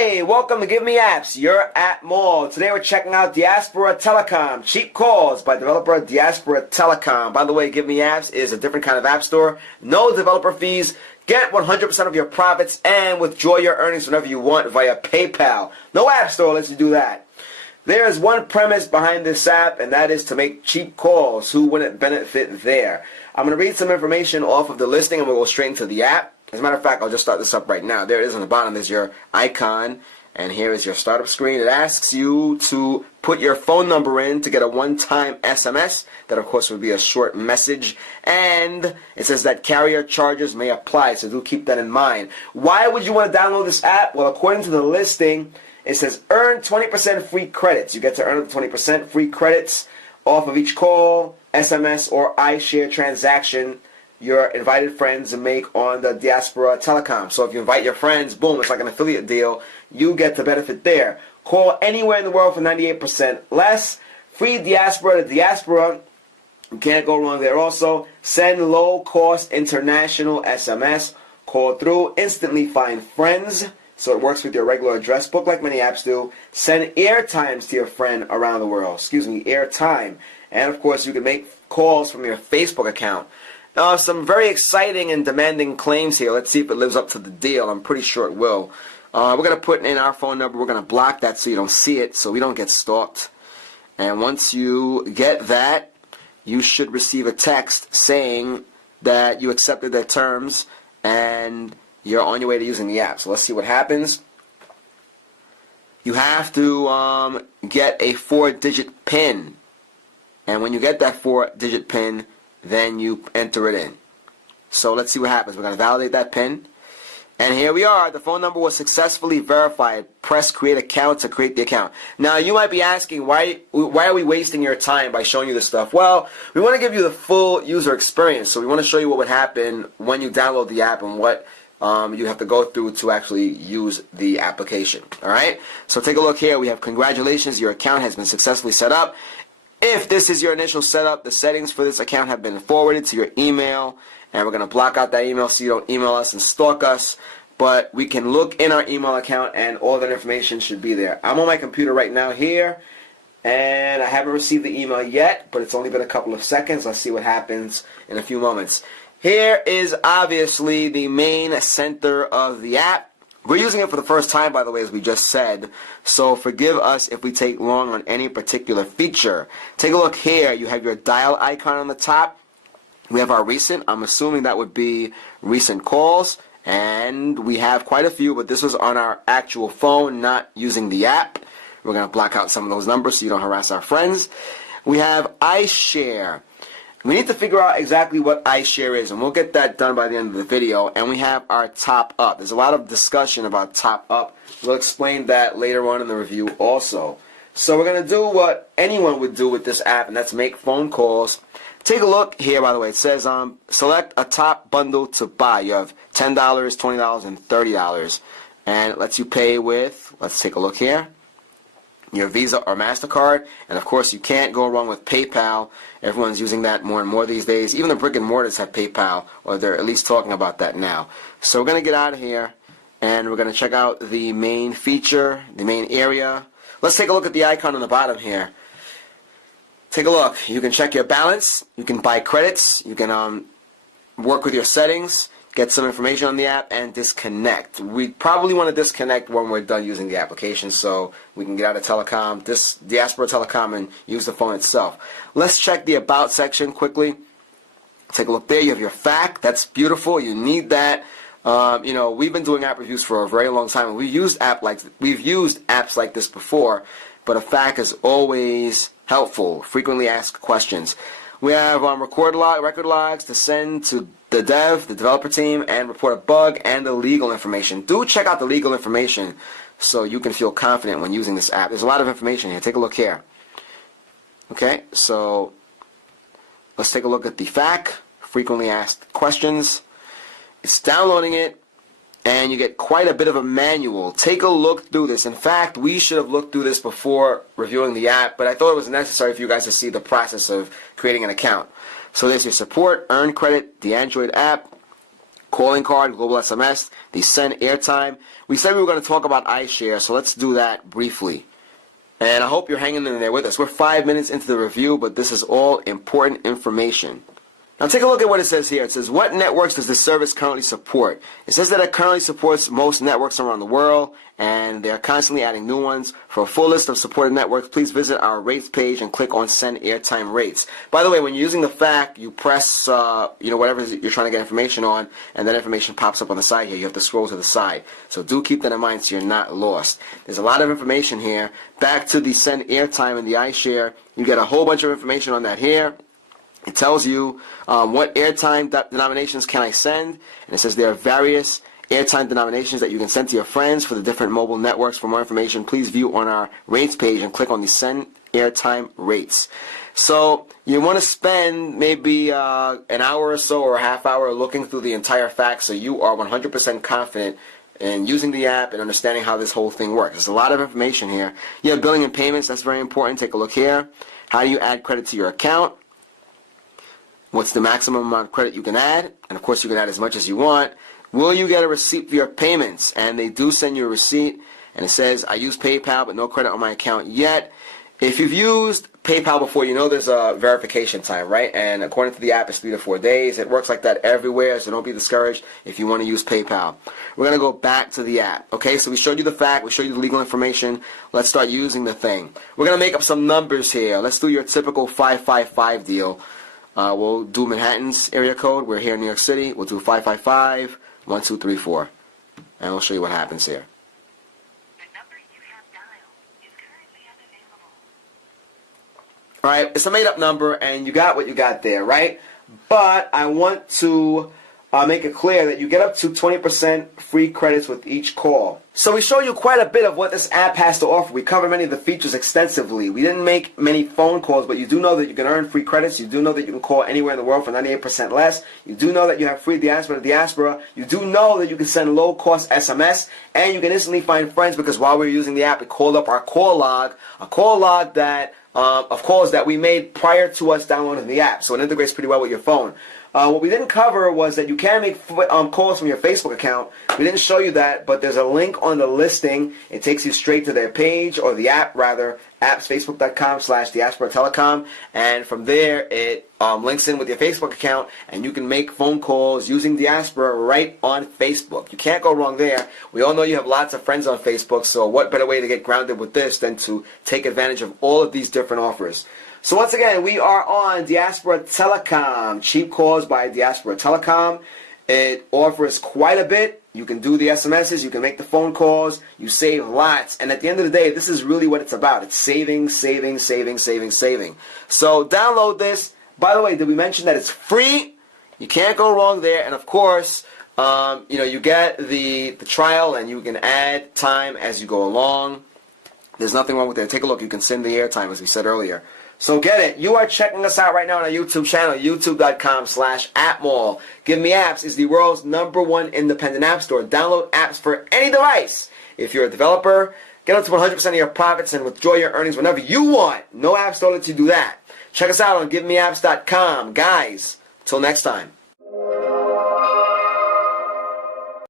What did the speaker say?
Hey, welcome to GiveMeApps, your app mall. Today we're checking out Diaspora Telecom, cheap calls by developer Diaspora Telecom. By the way, GiveMeApps is a different kind of app store. No developer fees. Get 100% of your profits and withdraw your earnings whenever you want via PayPal. No app store lets you do that. There is one premise behind this app, and that is to make cheap calls. Who wouldn't benefit there? I'm going to read some information off of the listing, and we'll go straight into the app. As a matter of fact, I'll just start this up right now. There it is on the bottom. There's your icon, and here is your startup screen. It asks you to put your phone number in to get a one-time SMS. That, of course, would be a short message. And it says that carrier charges may apply, so do keep that in mind. Why would you want to download this app? Well, according to the listing, it says earn 20% free credits. You get to earn up to 20% free credits off of each call, SMS, or iShare transaction your invited friends make on the Diaspora Telecom. So if you invite your friends, boom, it's like an affiliate deal. You get the benefit there. Call anywhere in the world for 98% less. Free Diaspora to Diaspora. You can't go wrong there also. Send low-cost international SMS. Call through. Instantly find friends. So it works with your regular address book like many apps do. Send airtimes to your friend around the world. Excuse me, airtime. And of course, you can make calls from your Facebook account. Some very exciting and demanding claims here. Let's see if it lives up to the deal. I'm pretty sure it will. We're going to put in our phone number. We're going to block that so you don't see it, so we don't get stalked. And once you get that, you should receive a text saying that you accepted their terms and you're on your way to using the app. So let's see what happens. You have to get a 4-digit PIN. And when you get that 4-digit PIN, then you enter it in. So let's see what happens. We're going to validate that PIN. And here we are. The phone number was successfully verified. Press create account to create the account. Now you might be asking, why are we wasting your time by showing you this stuff? Well, we want to give you the full user experience. So we want to show you what would happen when you download the app and what you have to go through to actually use the application. Alright? So take a look here. We have congratulations. Your account has been successfully set up. If this is your initial setup, the settings for this account have been forwarded to your email, and we're going to block out that email so you don't email us and stalk us, but we can look in our email account and all that information should be there. I'm on my computer right now here, and I haven't received the email yet, but it's only been a couple of seconds. Let's see what happens in a few moments. Here is obviously the main center of the app. We're using it for the first time, by the way, as we just said, so forgive us if we take long on any particular feature. Take a look here. You have your dial icon on the top. We have our recent. I'm assuming that would be recent calls, and we have quite a few, but this was on our actual phone, not using the app. We're going to block out some of those numbers so you don't harass our friends. We have iShare. We need to figure out exactly what iShare is, and we'll get that done by the end of the video. And we have our top up. There's a lot of discussion about top up. We'll explain that later on in the review also. So we're going to do what anyone would do with this app, and that's make phone calls. Take a look here, by the way. It says select a top bundle to buy. You have $10, $20, and $30. And it lets you pay with, let's take a look here, your Visa or MasterCard. And of course you can't go wrong with PayPal. Everyone's using that more and more these days. Even the brick and mortars have PayPal, or they're at least talking about that now. So we're going to get out of here and we're going to check out the main feature, the main area. Let's take a look at the icon on the bottom here. Take a look. You can check your balance, you can buy credits, you can work with your settings, get some information on the app, and disconnect. We probably want to disconnect when we're done using the application so we can get out of Telecom, this Diaspora Telecom, and use the phone itself. Let's check the About section quickly. Take a look there. You have your FAQ. That's beautiful. You need that. You know, we've been doing app reviews for a very long time, and we've used apps like this before, but a FAQ is always helpful. Frequently asked questions. We have record logs to send to the developer team, and report a bug, and the legal information. Do check out the legal information so you can feel confident when using this app. There's a lot of information here. Take a look here. Okay, so let's take a look at the FAQ, frequently asked questions. It's downloading it, and you get quite a bit of a manual. Take a look through this. In fact, we should have looked through this before reviewing the app, but I thought it was necessary for you guys to see the process of creating an account. So there's your support, earn credit, the Android app, calling card, global SMS, the send airtime. We said we were going to talk about iShare, so let's do that briefly. And I hope you're hanging in there with us. We're 5 minutes into the review, but this is all important information. Now take a look at what it says here. It says, what networks does this service currently support? It says that it currently supports most networks around the world, and they are constantly adding new ones. For a full list of supported networks, please visit our rates page and click on Send Airtime Rates. By the way, when you're using the FAQ, you press whatever you're trying to get information on, and that information pops up on the side here. You have to scroll to the side. So do keep that in mind so you're not lost. There's a lot of information here. Back to the Send Airtime and the iShare, you get a whole bunch of information on that here. It tells you what airtime denominations can I send, and it says there are various airtime denominations that you can send to your friends for the different mobile networks. For more information, please view on our rates page and click on the Send Airtime Rates. So you want to spend maybe an hour or so or a half hour looking through the entire fact so you are 100% confident in using the app and understanding how this whole thing works. There's a lot of information here. You have billing and payments. That's very important. Take a look here. How do you add credit to your account? What's the maximum amount of credit you can add? And of course you can add as much as you want. Will you get a receipt for your payments? And they do send you a receipt. And it says, I use PayPal but no credit on my account yet. If you've used PayPal before, you know there's a verification time, right? And according to the app, it's 3 to 4 days. It works like that everywhere, so don't be discouraged if you want to use PayPal. We're going to go back to the app. Okay, so we showed you the fact. We showed you the legal information. Let's start using the thing. We're going to make up some numbers here. Let's do your typical 555 deal. We'll do Manhattan's area code. We're here in New York City. We'll do 555, 1, 2, 3, 4. And we'll show you what happens here. The number you have dialed is currently unavailable. Alright, it's a made-up number, and you got what you got there, right? But I want to make it clear that you get up to 20% free credits with each call. So we show you quite a bit of what this app has to offer. We cover many of the features extensively. We didn't make many phone calls, but you do know that you can earn free credits. You do know that you can call anywhere in the world for 98% less. You do know that you have free Diaspora to Diaspora. You do know that you can send low-cost SMS, and you can instantly find friends because while we were using the app, it called up our call log, a call log that of calls that we made prior to us downloading the app. So it integrates pretty well with your phone. What we didn't cover was that you can make calls from your Facebook account. We didn't show you that, but there's a link on the listing. It takes you straight to their page, or the app rather, appsfacebook.com/Diaspora Telecom, and from there it links in with your Facebook account, and you can make phone calls using Diaspora right on Facebook. You can't go wrong there. We all know you have lots of friends on Facebook, so what better way to get grounded with this than to take advantage of all of these different offers. So once again, we are on Diaspora Telecom, cheap calls by Diaspora Telecom. It offers quite a bit. You can do the SMSs, you can make the phone calls, you save lots. And at the end of the day, this is really what it's about. It's saving, saving, saving, saving, saving. So download this. By the way, did we mention that it's free? You can't go wrong there. And of course, you get the trial, and you can add time as you go along. There's nothing wrong with that. Take a look. You can send the airtime, as we said earlier. So get it. You are checking us out right now on our YouTube channel, youtube.com/appmall. GiveMeApps is the world's #1 independent app store. Download apps for any device. If you're a developer, get up to 100% of your profits and withdraw your earnings whenever you want. No app store lets you do that. Check us out on GiveMeApps.com. Guys, till next time.